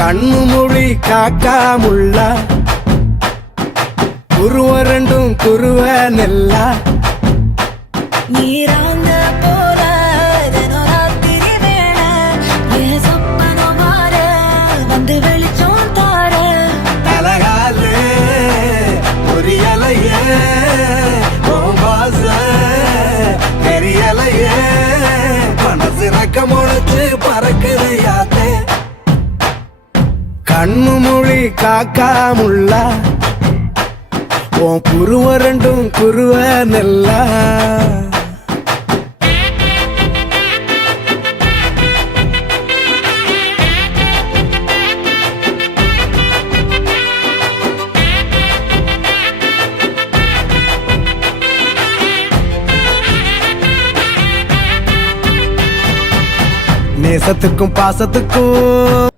கண்ணு மொழி காக்காமுள்ள குருவ ரெண்டும் குருவ நெல்லா நீராங்க போல தினராத்திரி வேளை என் சொப்பனம் மாற வந்து வெளிச்சம் தார அழகாலே புரியலையே பாச தெரியலையே மனசு ரக்க முளைச்சு பறக்குது யாத்தே கண்ணு மொழி காக்காமுள்ள உன் குருவ ரெண்டும் குருவ நெல்லா நேசத்துக்கும் பாசத்துக்கும்